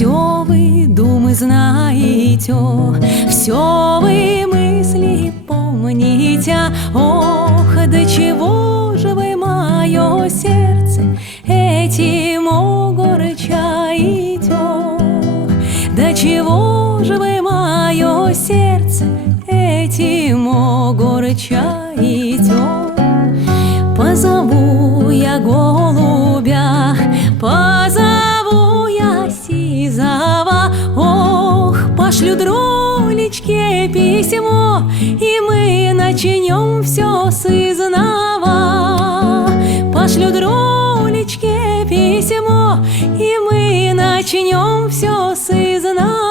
Все вы думы знаете, все вы мысли помните. Ох, до чего же вы мое сердце этим огорчаете? До чего же вы мое сердце этим огорчаете? Позову я голубя, позову я сизого. Ох, пошлю дролечке письмо, и мы начнем все с изнова. Пошлю дролечке письмо, и мы начнем все с изнова.